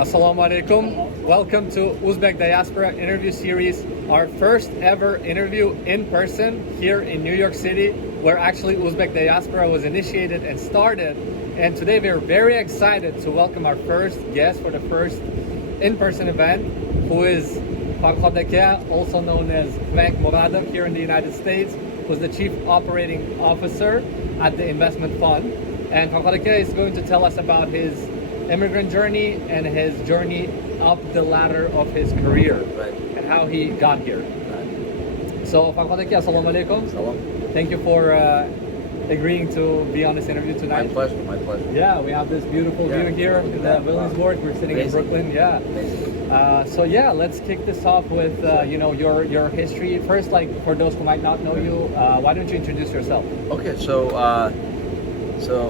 Assalamu alaikum. Welcome to Uzbek Diaspora interview series, our first ever interview in person here in New York City, where actually Uzbek Diaspora was initiated and started. And today we're very excited to welcome our first guest for the first in-person event, who is Frank, also known as Frank Muradov here in the United States, who's the Chief Operating Officer at the investment fund. And Frank is going to tell us about his immigrant journey and his journey up the ladder of his career, Right. and how he got here. Right. So, assalamu alaikum. Salam. Thank you for agreeing to be on this interview tonight. My pleasure. My pleasure. Yeah, we have this beautiful Yeah. view here in the Williamsburg. We're sitting Amazing. in Brooklyn. Yeah. Amazing. So yeah, let's kick this off with your history. First, like for those who might not know you, why don't you introduce yourself? Okay, so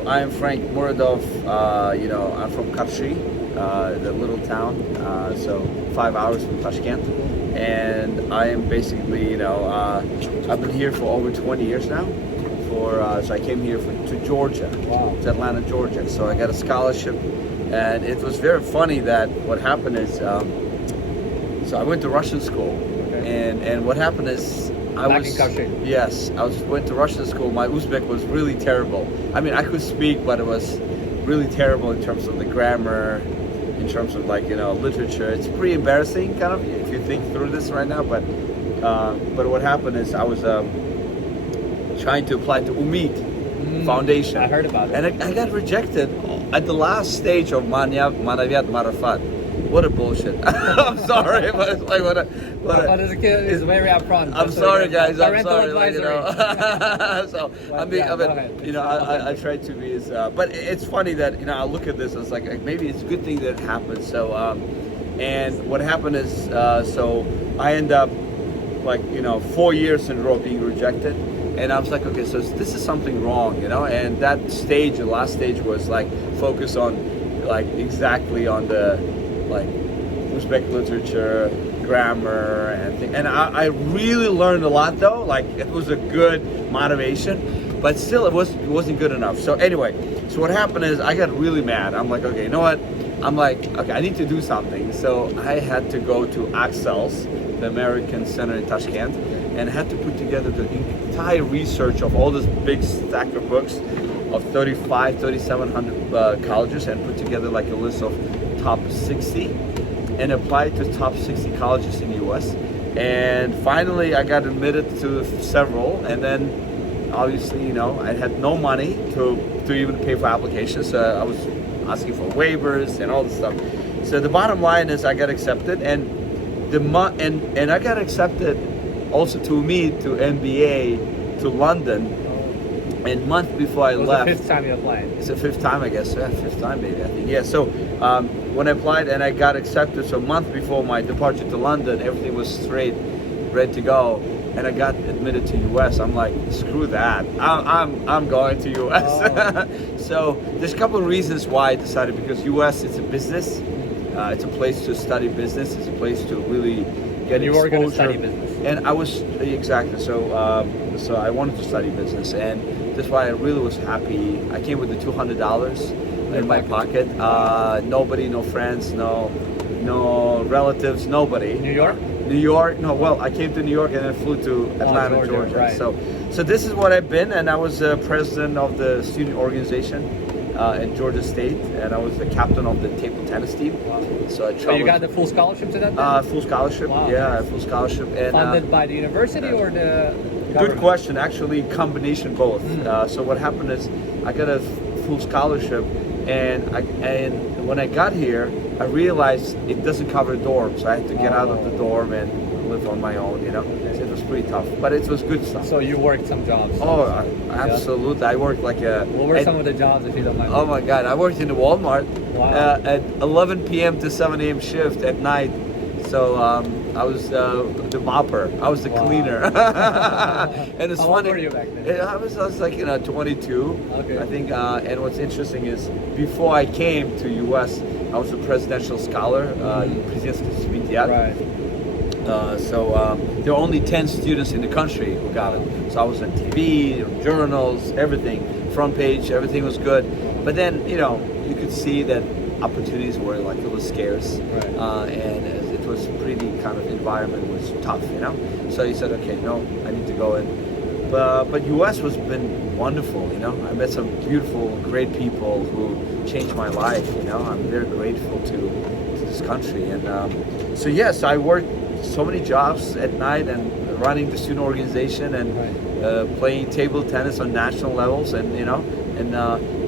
I am Frank Muradov. I'm from Kapshi, the little town. So 5 hours from Tashkent, and I am basically, I've been here for over 20 years now. So I came here to Georgia, Wow. to Atlanta, Georgia. So I got a scholarship, and it was very funny that what happened is, so I went to Russian school, Okay. and what happened is Back in Kashmir. Yes, went to Russian school. My Uzbek was really terrible. I mean, I could speak, but it was really terrible in terms of the grammar, in terms of literature. It's pretty embarrassing, kind of, if you think through this right now. But what happened is I was trying to apply to UMID Foundation. I heard about it. And I got rejected at the last stage of Manaviyat Marafat. What a bullshit. I'm sorry, but it's like what As a kid, is very upfront. I'm sorry, guys. I'm Parental sorry. advisory. So Well, I mean, yeah, go ahead. I try to be as. But it's funny that I look at this as like maybe it's a good thing that it happened. So and what happened is so I end up 4 years in a row being rejected. And I was like, okay, so this is something wrong, And that stage, the last stage, was focus on exactly on the Uzbek literature, grammar, and I really learned a lot though. It was a good motivation, but still it wasn't good enough. So anyway, so what happened is I got really mad. I'm like, okay, you know what? I'm like, okay, I need to do something. So I had to go to Axel's, the American Center in Tashkent, and had to put together the entire research of all this big stack of books of 3,700 colleges, and put together a list of top 60 and applied to top 60 colleges in the US. And finally I got admitted to several, and then obviously I had no money to even pay for applications, so I was asking for waivers and all this stuff. So the bottom line is I got accepted, and I got accepted also to MBA to London. And month before I left, the fifth time you applied. it's the fifth time, I guess. Yeah, fifth time maybe, I think. Yeah. So when I applied and I got accepted, so a month before my departure to London, everything was straight, ready to go, and I got admitted to US. I'm like, screw that. I'm going to US. Oh. So there's a couple of reasons why I decided, because US, it's a business. It's a place to study business. It's a place to really get You were going to exposure. study business. And I was exactly so I wanted to study business, and that's why I really was happy. I came with the $200 in my pocket. Nobody, no friends, no relatives, nobody. New York? New York. No, well, I came to New York and then flew to Atlanta, Georgia. Right. So this is what I've been, and I was president of the student organization at Georgia State, and I was the captain of the table tennis team. Wow. So I traveled. So you got the full scholarship to that? then? Full scholarship. Wow, Yeah, nice. full scholarship. And Funded by the university or the good government? question. Actually, combination both. So what happened is I got a full scholarship, and when I got here, I realized it doesn't cover dorms. I had to get out of the dorm and live on my own. So it was pretty tough, but it was good stuff. So you worked some jobs. Oh, absolutely! I worked like a. What were some of the jobs, if you don't mind? Oh my God! I worked in the Walmart Wow. at 11 p.m. to 7 a.m. shift at night. So I was the mopper. I was the Wow. cleaner. And it's How old funny. were you back then? I was like 22. Okay. I think. And what's interesting is before I came to US, I was a presidential scholar, президентский стипендиат. Right. There were only 10 students in the country who got it. So I was on TV, journals, everything, front page, everything was good. But then, you could see that opportunities were like a little scarce, Right. and it was pretty kind of environment was tough, So he said, okay, no, I need to go in. But US has been wonderful, I met some beautiful, great people who changed my life, I'm very grateful to this country. And so yes, I worked so many jobs at night and running the student organization and playing table tennis on national levels, and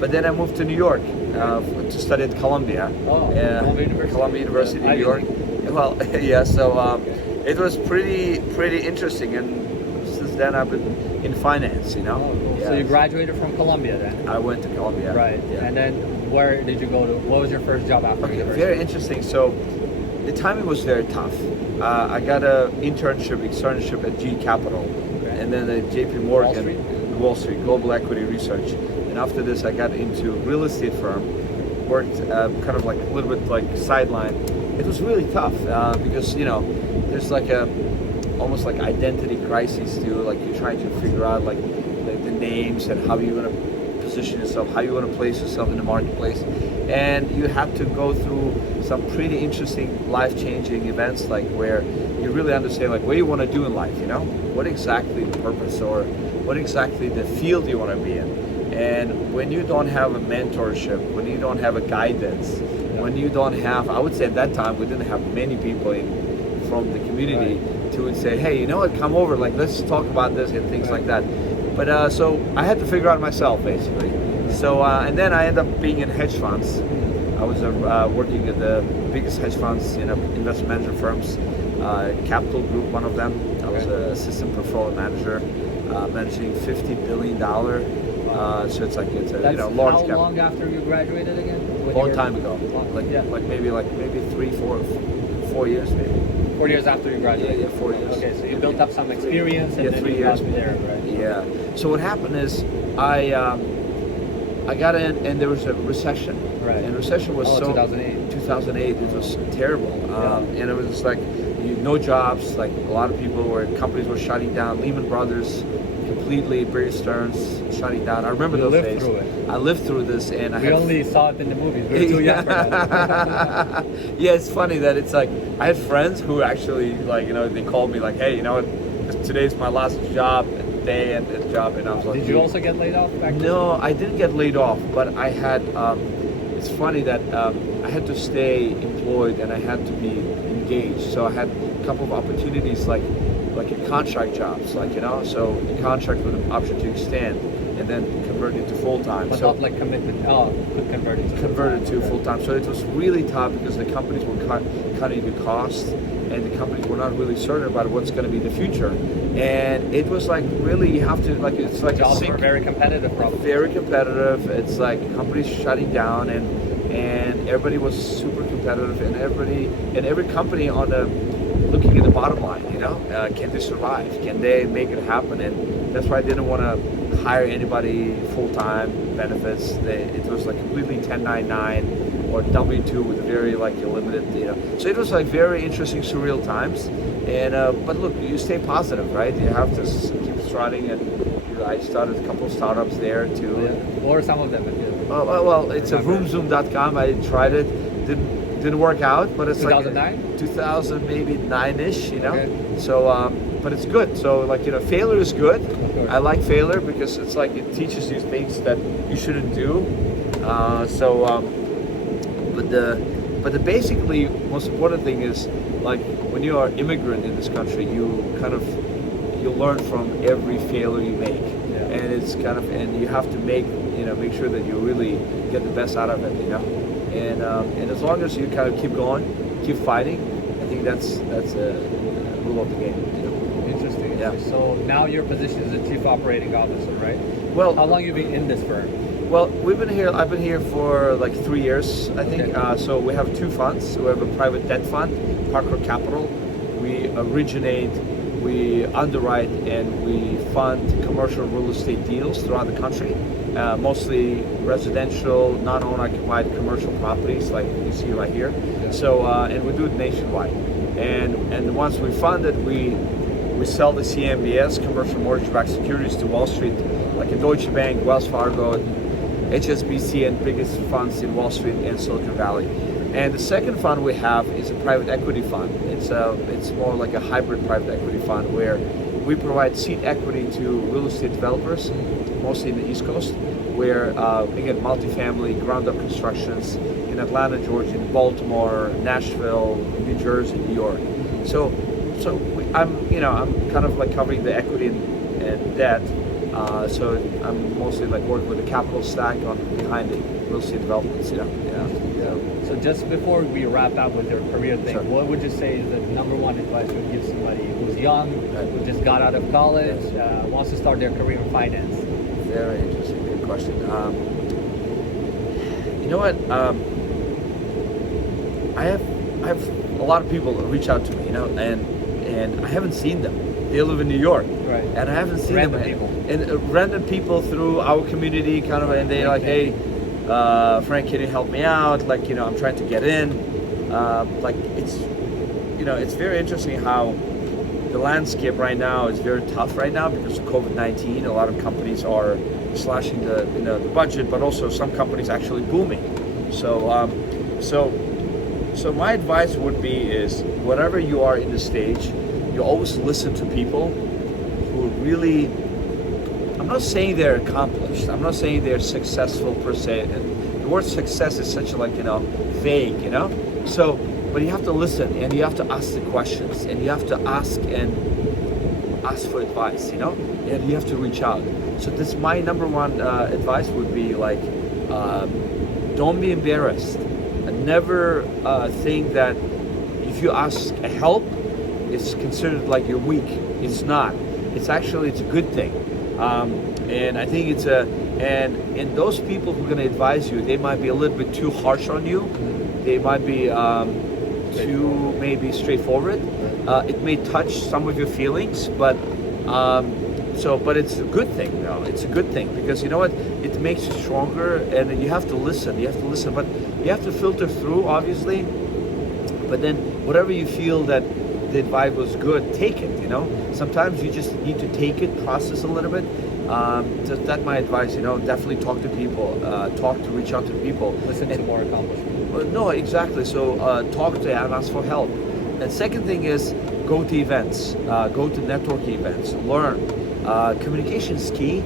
but then I moved to New York to study at Columbia. Columbia University, New York. Well, yeah. So it was pretty interesting, and since then I've been in finance. Oh, cool. So you graduated from Columbia then? I went to Columbia. Right. Yeah. And then where did you go to? What was your first job after university? Very interesting. So the timing was very tough. I got an externship at GE Capital, and then at JP Morgan, Wall Street, Global Equity Research. And after this, I got into a real estate firm, worked kind of like a little bit like sideline. It was really tough because, there's like almost like identity crisis too. Like you're trying to figure out like the names and how you're going to position yourself, how you want to place yourself in the marketplace. And you have to go through some pretty interesting life-changing events, like where you really understand like what you want to do in life, what exactly the purpose or what exactly the field you want to be in. And when you don't have a mentorship, when you don't have a guidance, when you don't have, I would say at that time we didn't have many people from the community to say, hey, you know what, come over, like let's talk about this and things like that. But so I had to figure out myself basically. So and then I ended up being in hedge funds. I was working at the biggest hedge funds, investment management firms, Capital Group, one of them. I was an assistant portfolio manager, managing $50 billion. So it's That's large how cap. long after you graduated again? Long time ago. Maybe 4 years maybe. 4 years after you graduated? Yeah, 4 years. Okay, so you built up some experience and then 3 you years. got there, right? Yeah. So what happened is I got in and there was a recession. Right. And recession was 2008. 2008, it was terrible. And it was just like no jobs, like a lot of companies were shutting down. Lehman Brothers, completely, Bear Stearns shutting down. I remember those days. Through it. I lived through this, and we only saw it in the movies. We were too young for that. Yeah, it's funny that it's like I had friends who actually they called me like, hey, today's my last day at this job, and I was like, did you also get laid off back then? No, I didn't get laid off, but I had. It's funny that I had to stay employed and I had to be engaged. So I had a couple of opportunities like in contract jobs, so the contract with an option to extend and then convert it to full time. But so not like commitment. Could convert it to converted to full time. So it was really tough because the companies were cutting the costs, and the companies were not really certain about what's going to be the future. And it was like really you have to it's like jobs were very competitive, probably. Very competitive. It's like companies shutting down, and everybody was super competitive, and every company on the looking at the bottom line, can they survive? Can they make it happen? And that's why I didn't want to hire anybody full-time benefits. It was like completely 1099 or W-2 with very limited, So it was like very interesting, surreal times. And but look, you stay positive, right? You have to keep strutting. And I started a couple of startups there too. Yeah. What are some of them? Well, it's a roomzoom.com. I tried it, didn't work out, but it's 2009? like 2000 maybe 9ish, Okay. So but it's good. So failure is good. Of course. I like failure because it's like it teaches you things that you shouldn't do. But the basically most important thing is like when you are immigrant in this country, you learn from every failure you make. Yeah. And it's and you have to make sure that you really get the best out of it, And as long as you kind of keep going, keep fighting, I think that's a rule of the game. Interesting. Yeah. So now your position is a chief operating officer, right? Well, how long have you been in this firm? Well, I've been here for like 3 years, I think. Okay. So we have two funds. We have a private debt fund, Parker Capital. We originate, we underwrite, and we fund commercial real estate deals throughout the country. Mostly residential, non-owner occupied commercial properties like you see right here. Yeah. So, and we do it nationwide. and once we fund it, we sell the CMBS, commercial mortgage-backed securities, to Wall Street, like a Deutsche Bank, Wells Fargo, HSBC, and biggest funds in Wall Street and Silicon Valley. And the second fund we have is a private equity fund. It's more like a hybrid private equity fund where we provide seed equity to real estate developers, mostly in the East Coast, where again, multifamily, ground-up constructions in Atlanta, Georgia, in Baltimore, Nashville, New Jersey, New York. So I'm kind of like covering the equity and debt. So I'm mostly like working with the capital stack on behind the real estate developments. So just before we wrap up with your career thing, Sure. what would you say is the number one advice you would give somebody who's young, who just got out of college, wants to start their career in finance? Very interesting, good question. You know what? I have a lot of people that reach out to me, and I haven't seen them. They live in New York, Right. and I haven't seen Random them. people. And random people through our community, kind of, and they're like, hey, Frank, can you help me out? Like, I'm trying to get in. Like, it's very interesting how the landscape right now is very tough right now because of COVID-19. A lot of companies are slashing the budget, but also some companies actually booming. So my advice would be is whatever you are in the stage, you always listen to people who really, I'm not saying they're accomplished, I'm not saying they're successful per se, and the word success is such a vague, so, but you have to listen and you have to ask the questions and you have to ask for advice, and you have to reach out. So this, my number one advice would be like, don't be embarrassed, and never think that if you ask help, it's considered like you're weak. It's not. It's a good thing. And I think and those people who are going to advise you, they might be a little bit too harsh on you. They might be too maybe straightforward. It may touch some of your feelings, but it's a good thing though. It's a good thing because you know what? It makes you stronger, and you have to listen. But you have to filter through, obviously. But then whatever you feel that the advice was good, take it. Sometimes you just need to take it, process a little bit. So that's my advice. Definitely talk to people. Reach out to people. Listen to more accomplished people. No, exactly. So talk to them, ask for help. And second thing is go to events, go to networking events, learn. Communication is key.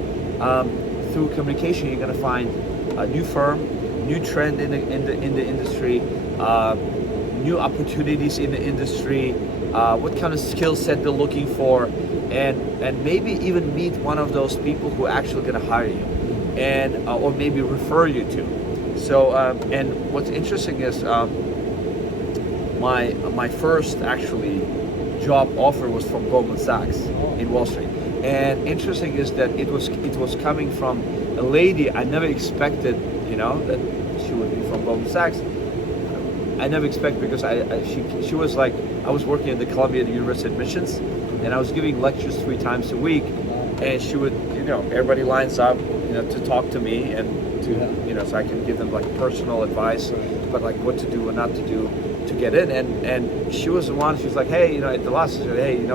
Through communication, you're going to find a new firm, new trend in the industry, new opportunities in the industry, what kind of skill set they're looking for, and maybe even meet one of those people who are actually going to hire you, and or maybe refer you to. So and what's interesting is my first actually job offer was from Goldman Sachs in Wall Street. And interesting is that it was coming from a lady I never expected, that she would be from Goldman Sachs. I never expected because she was like, I was working at the Columbia University admissions, and I was giving lectures 3 times a week, and she would, everybody lines up, to talk to me and to, so I can give them like personal advice, but like what to do and not to do to get in. And she was the one. She was like, hey, at the last, she said, hey,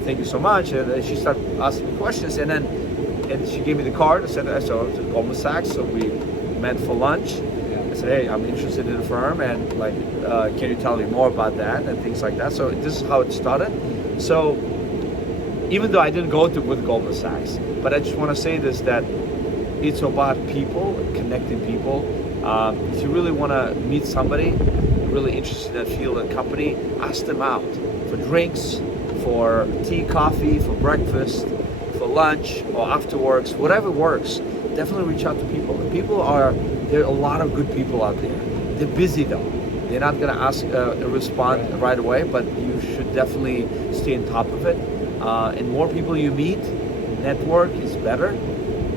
thank you so much. And she started asking me questions, and she gave me the card. I said, so I was at Goldman Sachs, so we met for lunch. I said, hey, I'm interested in the firm, and can you tell me more about that and things like that. So this is how it started. So even though I didn't go with Goldman Sachs, but I just want to say this, that it's about people, connecting people. If you really want to meet somebody really interested in that field and company, ask them out for drinks, for tea, coffee, for breakfast, for lunch, or after works, whatever works. Definitely reach out to people. There are a lot of good people out there. They're busy though. They're not going to respond right away, but you should definitely stay on top of it. And more people you meet, network is better,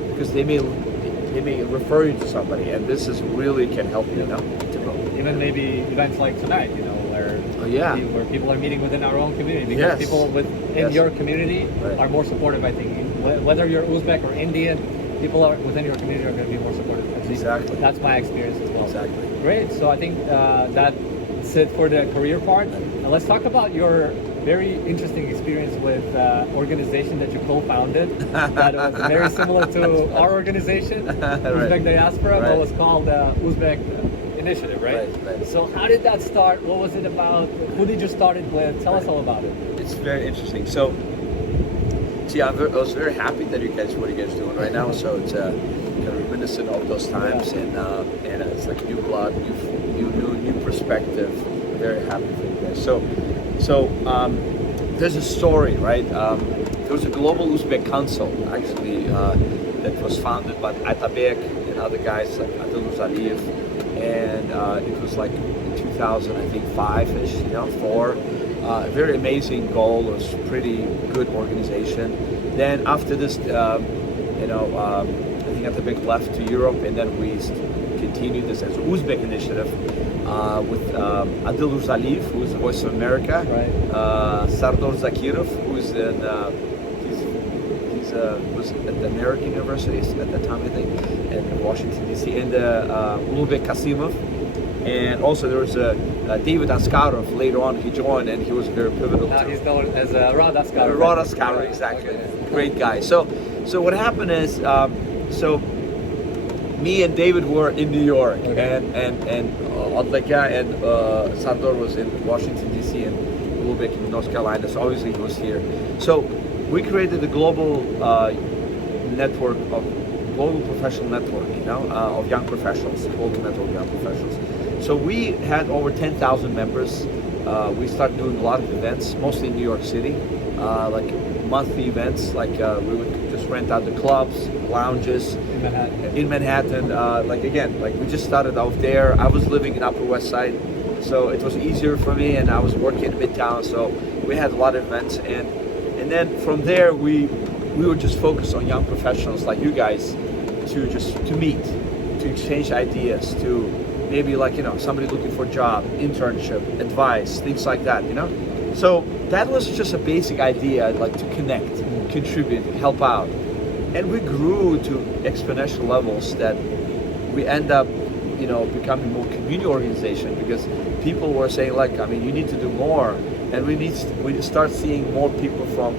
because they may refer you to somebody, and this is really can help you, to grow. Even maybe events like tonight, where where people are meeting within our own community, because people within your community are more supportive. I think whether you're Uzbek or Indian, people within your community are going to be more supportive. Exactly. That's my experience as well. Exactly. Great. So I think that that's it for the career part. Now let's talk about your very interesting experience with organization that you co-founded that was very similar to our organization, Uzbek Diaspora, but was called Uzbek Initiative, right? Right. So how did that start? What was it about? Who did you start it with? Tell us all about it. It's very interesting. So, see, I was very happy that what you guys are doing right now. So it's kind of reminiscent of those times, and it's like new blood, new perspective. Very happy for you guys. So there's a story, right? There was a global Uzbek council actually that was founded by Atabek and other guys like Adil Aliyev, and it was like in 2000, I think 5-ish, 4. Very amazing goal. It was pretty good organization. Then after this, I think Atabek left to Europe, and then we continued this as Uzbek initiative with Adil Aliyev, who is the Voice of America, right. Sardor Zakirov, who is was at the American universities at that time, I think, in Washington D.C., and Ulubek Kasimov, and also there was David Askarov. Later on, he joined, and he was very pivotal. Now he's known as Rod Askarov. Rod Askarov, exactly. Great guy. So what happened is, so me and David were in New York, and Odleka and Sardor was in Washington D.C. and Ulubek in North Carolina. So obviously he was here. So we created a global global professional network, of young professionals, global network of young professionals. So we had over 10,000 members. We started doing a lot of events, mostly in New York City, like monthly events. Like we would just rent out the clubs, lounges in Manhattan. We just started out there. I was living in Upper West Side, so it was easier for me, and I was working in Midtown. So we had a lot of events, and then from there we would just focus on young professionals like you guys to meet, to exchange ideas, to maybe somebody looking for a job, internship, advice, things like that, So that was just a basic idea, like to connect, contribute, help out. And we grew to exponential levels that we end up, becoming more community organization, because people were saying you need to do more. And we start seeing more people from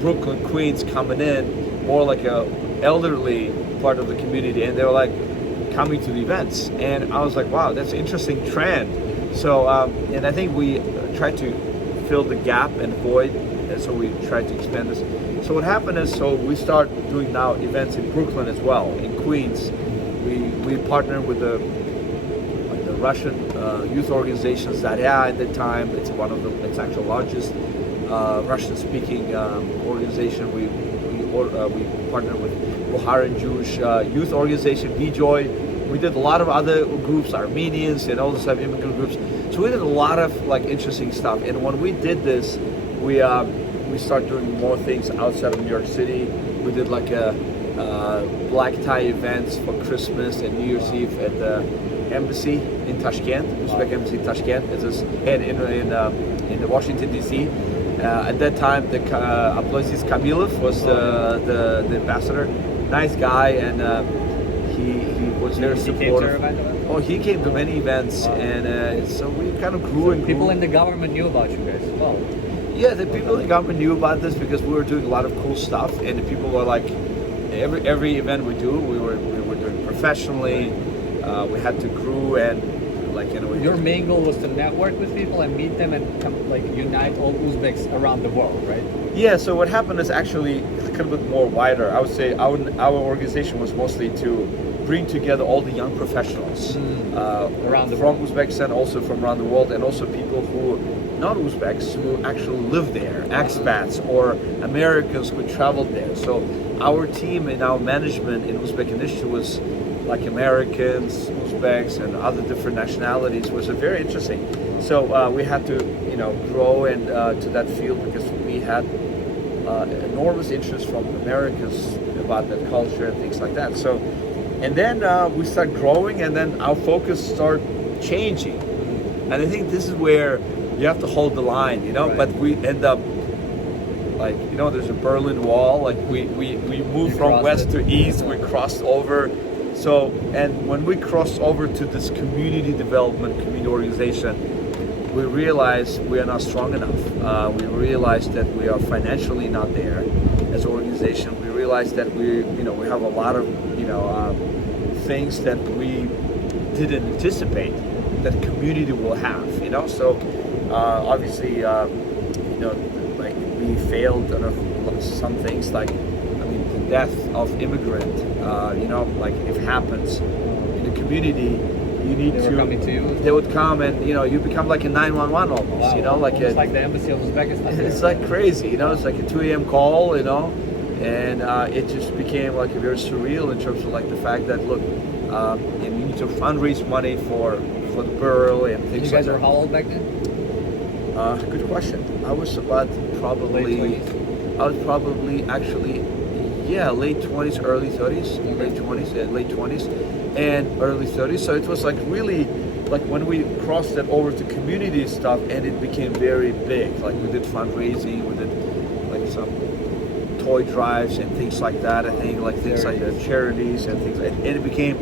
Brooklyn, Queens coming in, more like a elderly part of the community, and they were coming to the events. And I was like, wow, that's an interesting trend. So and I think we tried to fill the gap and void, and so we tried to expand this. So what happened is, we start doing now events in Brooklyn as well, in Queens. We partnered with the Russian youth organization Zarya at the time. It's actually the largest Russian-speaking organization. We partnered with Bulgarian Jewish youth organization, BJoy. We did a lot of other groups, Armenians and all this stuff, immigrant groups. So we did a lot of interesting stuff. And when we did this, we started doing more things outside of New York City. We did black tie events for Christmas and New Year's Eve at the embassy in Tashkent, Uzbek embassy in Tashkent, in Washington D.C. At that time, the Abdulaziz Kamilov was the ambassador. Nice guy, and he was very supportive. He came to many events, and so we kind of grew and grew. People in the government knew about you guys as well. Yeah, the people in the government knew about this because we were doing a lot of cool stuff, and the people were every event we do, we were doing professionally. We had to grow and Your main goal was to network with people and meet them and unite all Uzbeks around the world, right? Yeah. So what happened is actually kind of a bit more wider. I would say our organization was mostly to bring together all the young professionals around from Uzbekistan, also from around the world, and also people who not Uzbeks who actually live there, expats or Americans who traveled there. So our team and our management in Uzbek Initiative was Americans, Uzbeks, and other different nationalities. Was very interesting. So we had to, grow and to that field because we had enormous interest from Americans about that culture and things like that. So, and then we start growing, and then our focus start changing. And I think this is where you have to hold the line, Right. But we end up there's a Berlin Wall. We moved from west to east. We crossed over. So, and when we crossed over to this community development, community organization, we realized we are not strong enough. We realized that we are financially not there as an organization. We realized that we have a lot of things that we didn't anticipate that community will have. So obviously like we failed on some things, like the death of immigrant. Like if it happens in the community, you need They were coming to you? They would come, and you become like a 911 almost. Wow. Like almost like the embassy of Uzbekistan. it's like crazy. It's like a 2 a.m. call. And it just became like very surreal in terms of like the fact that look, and you need to fundraise money for the borough and things. You guys like were how old back then? Good question. I was about probably. Late 20s? I was probably actually, late 20s, early 30s, late 20s, and early 30s. So it was like really, like when we crossed that over to community stuff, and it became very big. Like we did fundraising, we did like some toy drives and things like that. I think like things like charities and things, and it became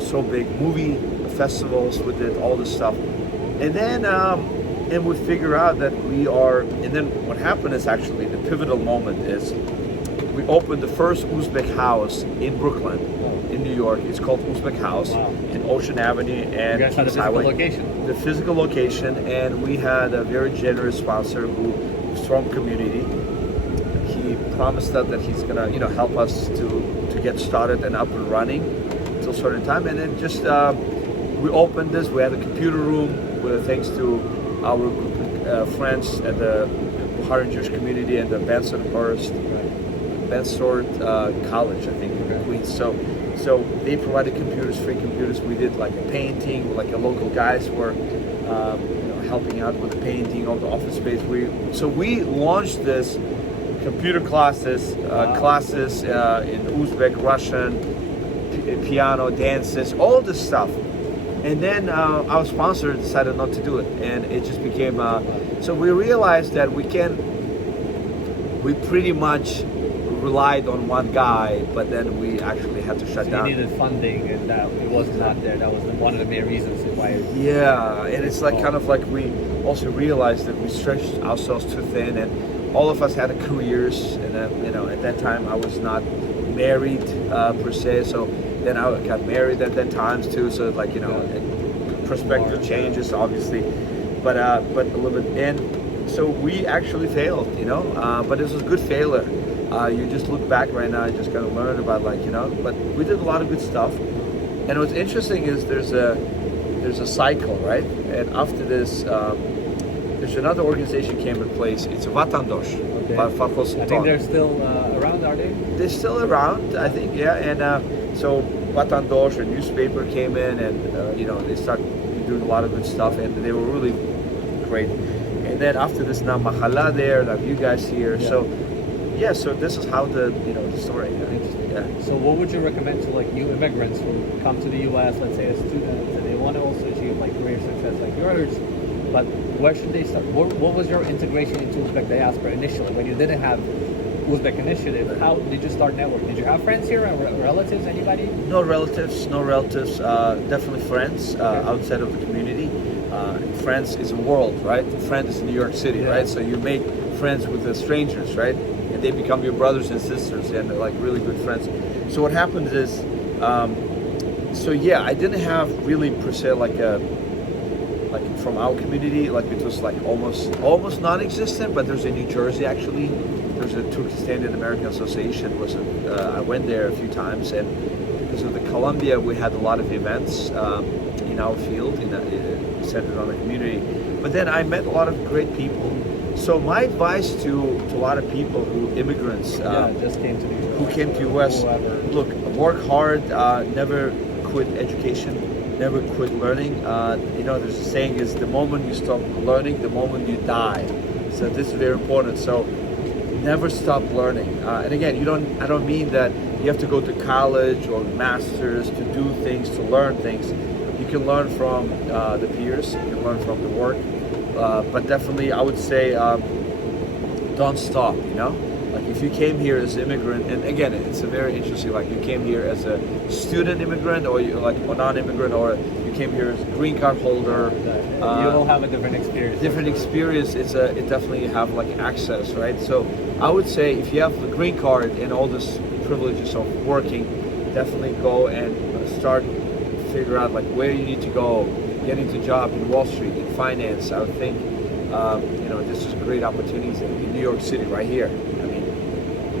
so big. Movie festivals, we did all this stuff, and then and we figure out that we are. And then what happened is actually the pivotal moment is we opened the first Uzbek house in Brooklyn, in New York. It's called Uzbek House in Ocean Avenue and you guys had a Kings physical Highway. location. The physical location, and we had a very generous sponsor who was from community. He promised us that he's gonna, help us to get started and up and running until a certain time. And then just we opened this. We had a computer room with thanks to our friends at the Bahrain Jewish community and the Bensonhurst College, I think, in Queens. So they provided computers, free computers. We did like a painting, like a local guys were helping out with the painting of the office space. We launched this computer classes in Uzbek, Russian, piano, dances, all this stuff. And then our sponsor decided not to do it, and it just became. So we realized that we pretty much relied on one guy, but then we actually had to shut down. You needed funding, and it was not there. That was one of the main reasons why. Yeah, and it's like kind of like we also realized that we stretched ourselves too thin, and all of us had careers, and at that time I was not married per se, so then I got married at that time too, so like perspective changes obviously, but a little bit, and so we actually failed, but it was a good failure. You just look back right now, you just gotta learn about but we did a lot of good stuff. And what's interesting is there's a cycle, right? And after this, there's another organization came in place. It's Vatandosh by Fakhr Sultan. I think they're still around, are they? They're still around, I think, yeah. And so Vatandosh, a newspaper, came in, and they started doing a lot of good stuff, and they were really great. And then after this, now Mahala there, now you guys here. Yeah. So this is how the story. Yeah. So what would you recommend to like new immigrants who come to the U.S., let's say as students, and they want to also achieve like career success like yours, but where should they start? What was your integration into Uzbek diaspora initially when you didn't have Uzbek initiative? How did you start networking? Did you have friends here, or relatives, anybody? No relatives. Definitely friends outside of the community. Friends is a world, right? A friend is in New York City, right? So you make friends with the strangers, right? And they become your brothers and sisters, and they're like really good friends. So what happens is, I didn't have really per se like from our community, like it was like almost non-existent. But there's in New Jersey actually. There's a Turkistani American Association. I went there a few times, and because of the Columbia, we had a lot of events in our field, centered on the community. But then I met a lot of great people. So my advice to a lot of people immigrants just came to the US, who came to US, look, work hard, never quit education, never quit learning. There's a saying is the moment you stop learning, the moment you die. So this is very important. So never stop learning. And again, I don't mean that you have to go to college or masters to do things, to learn things. You can learn from the peers, you can learn from the work. But definitely, I would say, don't stop. Like if you came here as an immigrant, and again, it's a very interesting, like you came here as a student immigrant, or you like a non-immigrant, or you came here as a green card holder. You will have a different experience. Different experience. It definitely have like access, right? So I would say if you have the green card and all this privileges of working, definitely go and start figure out like where you need to go, get into job in Wall Street, in finance. I would think this is great opportunities in New York City right here. I mean,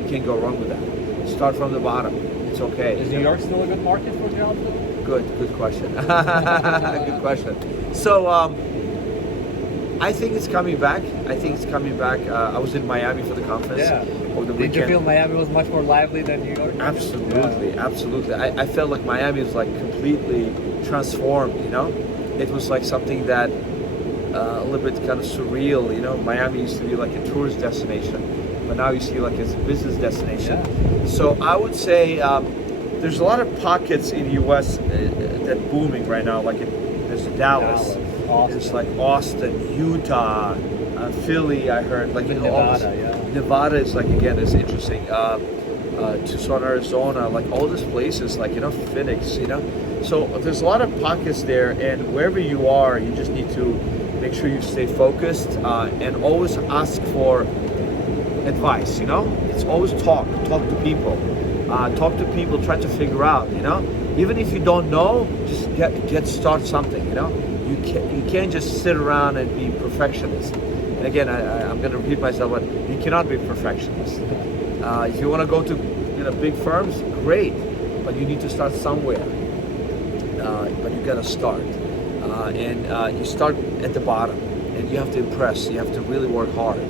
you can't go wrong with that. Start from the bottom. It's okay. Is New York still a good market for jobs? Good question. Good question. So I think it's coming back. I was in Miami for the conference. Yeah. Over the Did weekend. you feel Miami was much more lively than New York? Absolutely. I felt like Miami was like completely transformed. It was like something that a little bit kind of surreal. Miami used to be like a tourist destination, but now you see like it's a business destination. Yeah. So I would say there's a lot of pockets in the U.S. That booming right now. Like there's Dallas. Austin. There's like Austin, Utah, Philly. I heard like Nevada is like again is interesting. Tucson, Arizona, like all these places, like Phoenix. So there's a lot of pockets there, and wherever you are, you just need to make sure you stay focused and always ask for advice. It's always talk to people. Try to figure out. Even if you don't know, just start something. You can't just sit around and be perfectionist. And again, I'm going to repeat myself, but you cannot be perfectionist. If you want to go to big firms, great, but you need to start somewhere. But you got to start, and you start at the bottom, and you have to impress. You have to really work hard,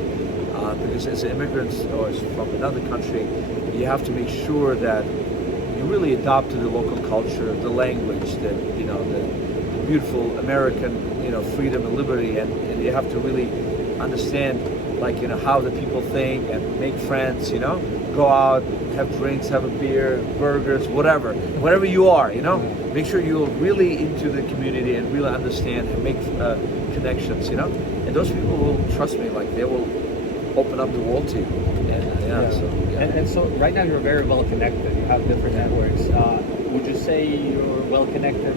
because as immigrants or from another country, you have to make sure that you really adopt to the local culture, the language, the beautiful American, freedom and liberty, and you have to really understand, how the people think and make friends, go out, have drinks, have a beer, burgers, whatever you are, make sure you're really into the community and really understand and make connections, and those people will trust me, like they will open up the world to you. And so right now you're very well connected. You have different networks. Would you say you're well connected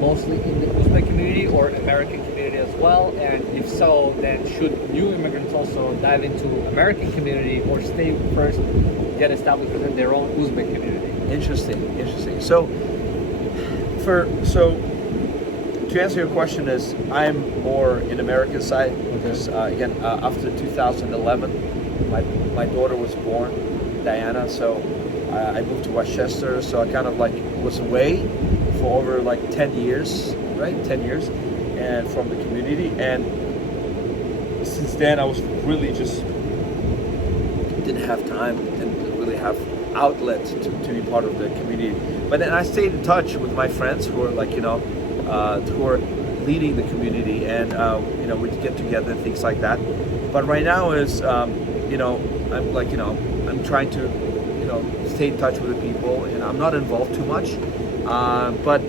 mostly in the Uzbek community or American community as well? And if so, then should new immigrants also dive into American community or stay first, get established within their own Uzbek community? Interesting. So to answer your question is, I'm more in American side because again, after 2011, my daughter was born, Diana. So I moved to Westchester. So I kind of like was away for over like 10 years, right? 10 years, and from the community. And since then, I was really just didn't have time, didn't really have outlet to be part of the community. But then I stayed in touch with my friends who are like, who are leading the community, and we'd get together and things like that. But right now is, I'm like, I'm trying to, stay in touch with the people, and I'm not involved too much. But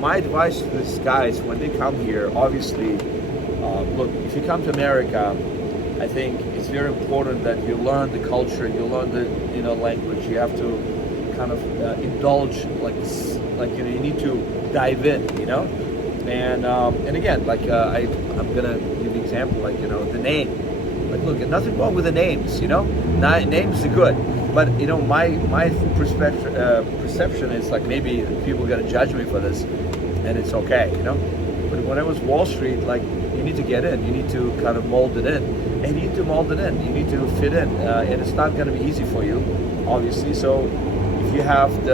my advice to these guys when they come here, obviously, look, if you come to America, I think it's very important that you learn the culture, you learn the language. You have to kind of indulge, you need to dive in, and again, I'm gonna give an example, the name. Like, look, nothing wrong with the names, names are good, but my perception is like maybe people are gonna judge me for this, and it's okay, But when I was Wall Street, like, you need to get in, you need to kind of mold it in, and you need to mold it in, you need to fit in, and it's not gonna be easy for you, obviously. So if you have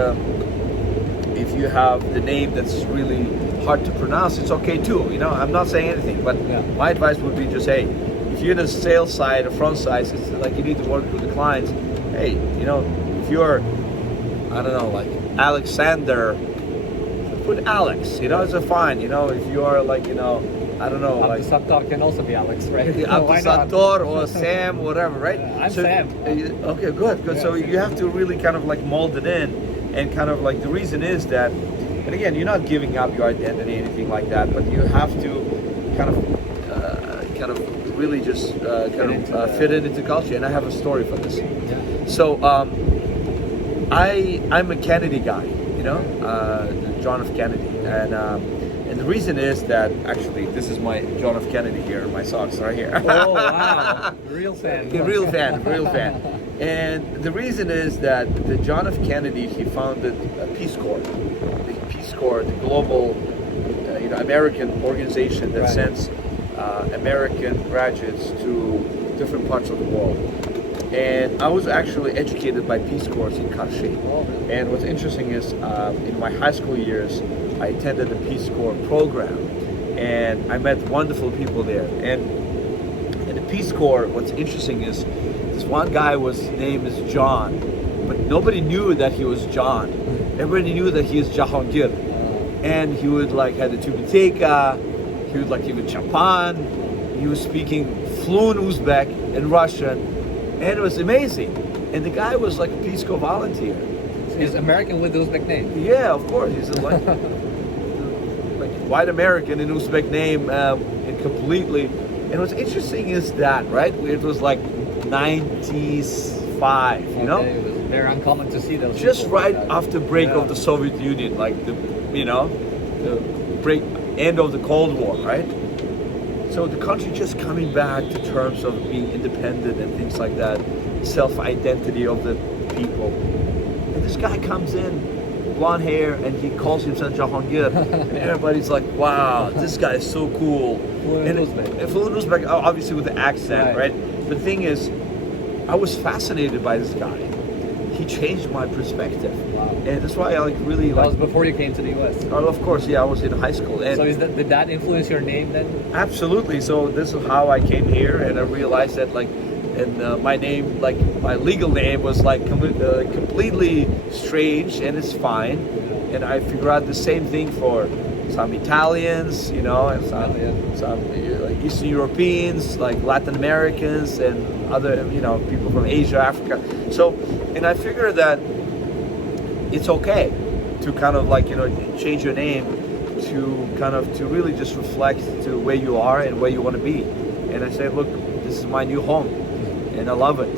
the name that's really hard to pronounce, it's okay too. I'm not saying anything, but my advice would be just, hey, if you're in the sales side or front side, it's like you need to work with the clients. Hey, if you're, I don't know, like Alexander, put Alex. It's fine. If you are like, I don't know, like Abdusattar can also be Alex, right? Abdusattar or Sam, whatever, right? I'm Sam. Okay, good. Yeah, so you have to really kind of like mold it in, and kind of like the reason is that, and again, you're not giving up your identity, anything like that, but you have to kind of really just fit in into culture. And I have a story for this. Yeah. So I'm a Kennedy guy, you know, John F. Kennedy, and the reason is that actually this is my John F. Kennedy here, my socks right here. Oh wow, real fan. Real fan, real fan. And the reason is that the John F. Kennedy, he founded a Peace Corps, the global, American organization that Right. sends American graduates to different parts of the world. And I was actually educated by Peace Corps in Karshi. Oh, And what's interesting is, in my high school years, I attended the Peace Corps program, and I met wonderful people there. And in the Peace Corps, what's interesting is, this one guy his name is John, but nobody knew that he was John. Everybody knew that he is Jahangir, and he would like had the tubiteka, he would like even Japan. He was speaking fluent Uzbek and Russian, and it was amazing. And the guy was like a Peace Corps volunteer. He's American with Uzbek name. Yeah, of course. He's a, like white American in Uzbek name, and completely. And what's interesting is that, right? It was like 95, you know? Okay, it was very uncommon to see those. Just people right like that. after break Yeah. of the Soviet Union, like the break end of the Cold War, right? So the country just coming back to terms of being independent and things like that, self-identity of the people. And this guy comes in, blonde hair, and he calls himself Jahangir, and everybody's like, "Wow, this guy is so cool." Fluent Uzbek. Fluent Uzbek, obviously with the accent, Right. right? The thing is, I was fascinated by this guy. He changed my perspective, Wow. and that's why I really That was like. before you came to the U.S. Oh, of course, yeah, I was in high school, and So did that influence your name then? absolutely. So this is how I came here, and I realized that my name, like my legal name, was like completely strange, and it's fine. And I figure out the same thing for some Italians, and some like Eastern Europeans, like Latin Americans, and other people from Asia, Africa. So, and I figure that it's okay to kind of change your name to really just reflect to where you are and where you want to be. And I say, look, this is my new home, and I love it.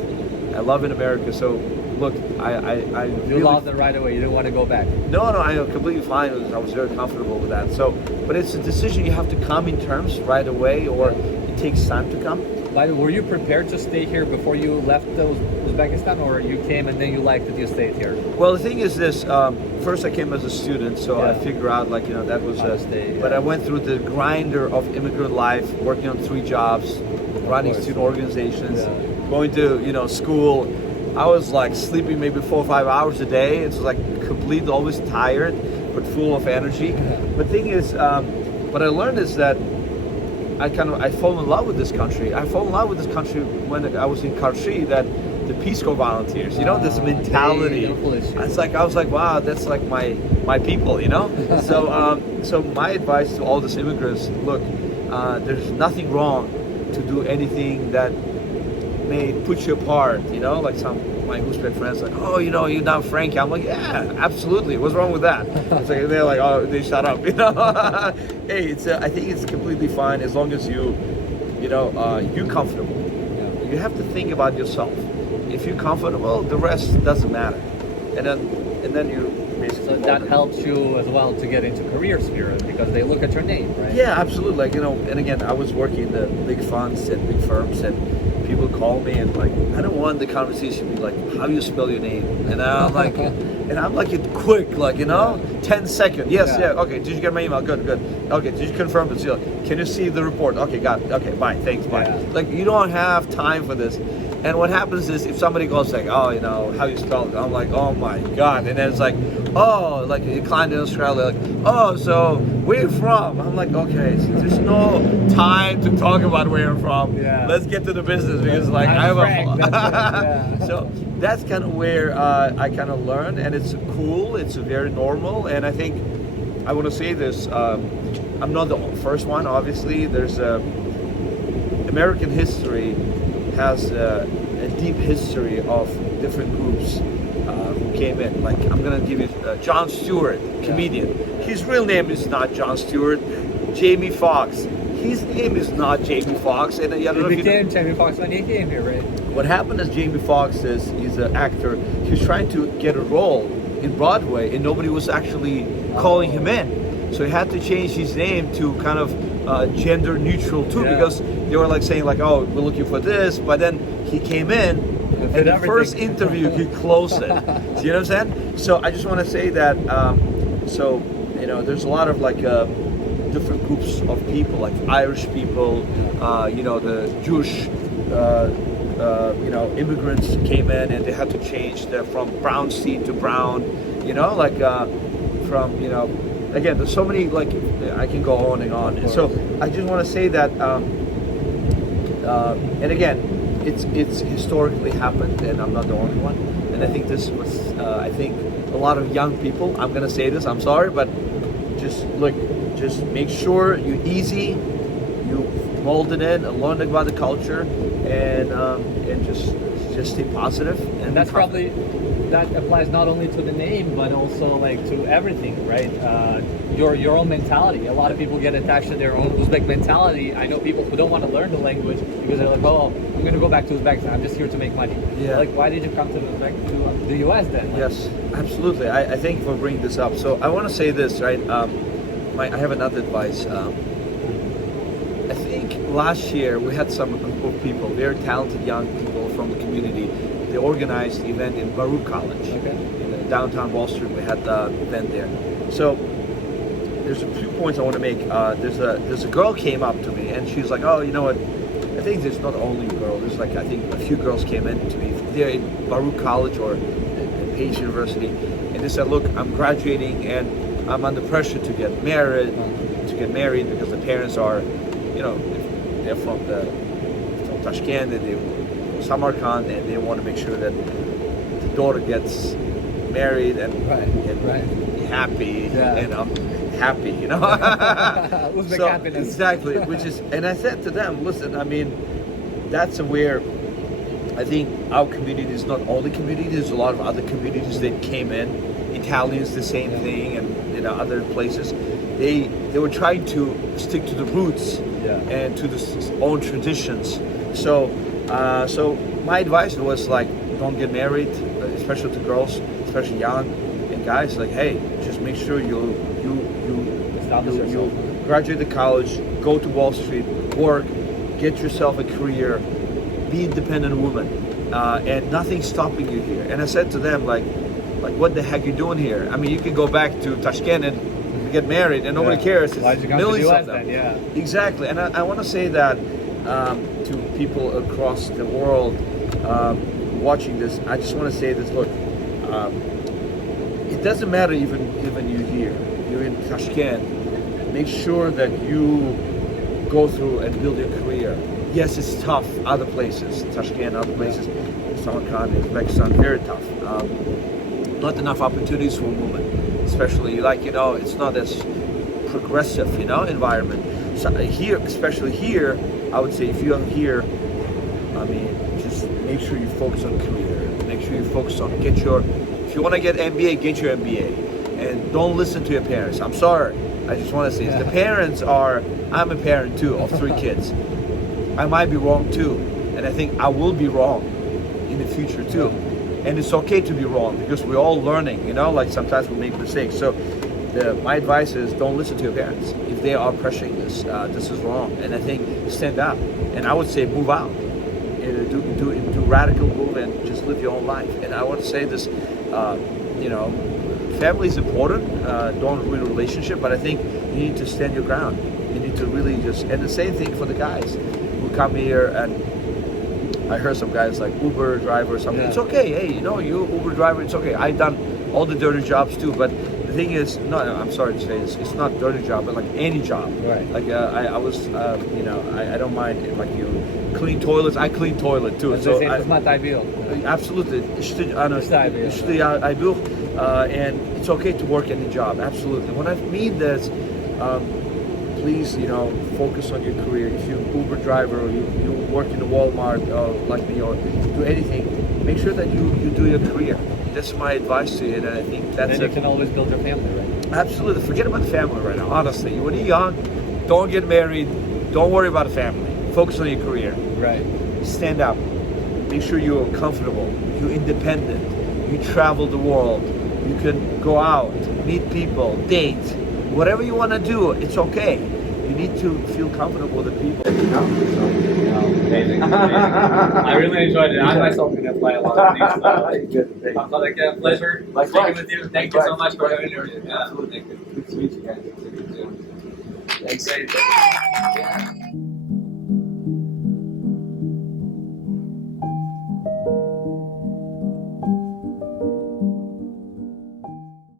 I love in America. So look, I You really, loved it right away. You didn't want to go back. no, I am completely fine. I was very comfortable with that. So, but it's a decision you have to come in terms right away, or it takes time to come. By the way, were you prepared to stay here before you left Uzbekistan, or you came and then you liked that you stayed here? Well, the thing is this. First, I came as a student, so I Yeah. figure out that was. How to stay, But yeah. I went through the grinder of immigrant life, working on 3 jobs, running course. student organizations, Yeah. going to school. I was like sleeping maybe 4 or 5 hours a day. It's like completely always tired, but full of energy. Yeah. But thing is, what I learned is that I fall in love with this country. I fall in love with this country when I was in Karshi. That the Peace Corps volunteers, this mentality. they influence you. It's like I was like, wow, that's like my people, So my advice to all these immigrants: look, there's nothing wrong to do anything that may put you apart. Like some of my Uzbek friends, like, oh, you're not Frank. I'm like, yeah, absolutely. What's wrong with that? It's like they're like, oh, they shut up. Hey, I think it's completely fine as long as you're comfortable. Yeah. You have to think about yourself. If you're comfortable, the rest doesn't matter. And then you basically. So that helps you as well to get into career spirit because they look at your name, right? Yeah, absolutely. And again, I was working in the big funds and big firms, and people call me and like, I don't want the conversation to be like, how do you spell your name? And I'm like, it quick, 10 seconds. Yes, Yeah. yeah. Okay, did you get my email? Good. Okay, did you confirm it? Can you see the report? Okay, got it. Okay, bye. Thanks, bye. Yeah. Like, you don't have time for this. And what happens is if somebody goes like, oh, how you spell it? I'm like, oh my God. And then it's like, oh, like a client in Australia, like, oh, so where you from? I'm like, okay, so there's no time to talk about where I'm from. Yeah. Let's get to the business because like I'm I have Frank, that's it, yeah. So that's kind of where I kind of learned, and it's cool. It's very normal, and I think I want to say this. I'm not the first one. Obviously, there's American history has a deep history of different groups who came in. Like I'm gonna give you Jon Stewart, comedian. His real name is not Jon Stewart. Jamie Foxx. His name is not Jamie Foxx. And I don't know It if you know- became Jamie Foxx when he came here, right? what happened is Jamie Foxx he's an actor. He was trying to get a role in Broadway, and nobody was actually calling him in. So he had to change his name to kind of gender neutral too, because they were like saying like, oh, we're looking for this, but then he came in, and the first interview he closed it. See what I'm saying? So I just want to say that. So you know, there's a lot of like different groups of people, like Irish people, you know, the Jewish. You know, immigrants came in and they had to change from brown seed to brown, you know, like from, you know, again, there's so many, like, I can go on and on. And so I just want to say that, and again, it's historically happened, and I'm not the only one. And I think this was, I think a lot of young people, I'm going to say this, I'm sorry, but just look, just make sure you're easy, you mold it in and learn about the culture, and just stay positive. And that's probably, that applies not only to the name but also like to everything, right? Your own mentality. A lot of people get attached to their own Uzbek mentality. I know people who don't want to learn the language because they're like, oh, I'm going to go back to Uzbekistan. I'm just here to make money. Yeah. Like, why did you come to the US then? Like, yes, absolutely. I thank you for bringing this up. So I want to say this, right? I have another advice. I think last year we had some group of people, very talented young people from the community. They organized an event in Baruch College, in downtown Wall Street. We had the event there. So there's a few points I want to make. There's a girl came up to me and she's like, oh, you know what? I think there's not only a girl. There's like, I think a few girls came in to me. They're in Baruch College or in Page University, and they said, look, I'm graduating and I'm under pressure to get married, because the parents are, you know, they're from Tashkent, and they from Samarkand, and they want to make sure that the daughter gets married and happy, and I'm happy, you know. So, happiness. Exactly, which is, and I said to them, listen, I mean, that's where I think our community is not only community. There's a lot of other communities that came in. Italians, the same thing, and you know, other places. They were trying to stick to the roots and to the own traditions. So so my advice was like, don't get married, especially to girls, especially young, and guys. Like, hey, just make sure you graduate the college, go to Wall Street, work, get yourself a career, be independent woman, and nothing's stopping you here. And I said to them, like what the heck are you doing here? I mean, you can go back to Tashkent and get married and nobody cares. It's millions of them. Exactly. And I want to say that to people across the world watching this. I just want to say this. Look, it doesn't matter even you here. You're in Tashkent. Make sure that you go through and build your career. Yes, it's tough. Other places, Tashkent, other places, Samarkand, Uzbekistan, very tough. Not enough opportunities for women, especially, like, you know, it's not as progressive, you know, environment. So here, especially here, I would say if you're here, I mean, just make sure you focus on career. Make sure you focus on if you want to get MBA, get your MBA, and don't listen to your parents. I'm sorry, I just want to say the parents are. I'm a parent too of 3 kids. I might be wrong too, and I think I will be wrong in the future too. And it's okay to be wrong because we're all learning, you know, like sometimes we make mistakes. So my advice is don't listen to your parents. If they are pressuring this, this is wrong. And I think stand up. And I would say move out. Do radical move and just live your own life. And I want to say this, you know, family is important. Don't ruin a relationship, but I think you need to stand your ground. You need to really just, and the same thing for the guys who come here. And I heard some guys like Uber driver or something. It's okay. Hey, you know, you Uber driver, it's okay. I've done all the dirty jobs too. But the thing is, no, I'm sorry to say this, it's not dirty job, but like any job. Right. Like I was, you know, I don't mind if, like, you clean toilets. I clean toilet too. So it's not ideal. Absolutely. Ideal. And it's okay to work any job. Absolutely. When I mean this, please, you know, focus on your career. If you're an Uber driver or you work in a Walmart, like me, or do anything, make sure that you do your career. That's my advice to you, and I think that's it. And you can always build your family, right? Absolutely. Forget about the family right now, honestly. When you're young, don't get married. Don't worry about a family. Focus on your career. Right. Stand up. make sure you're comfortable, you're independent, you travel the world, you can go out, meet people, date, whatever you want to do, it's okay. You need to feel comfortable with the people. Amazing. I really enjoyed it. I myself can apply a lot of these. So. Like a pleasure speaking with you. Thank you so much for the interview. Yeah, thank you. Good to meet you guys. Thanks.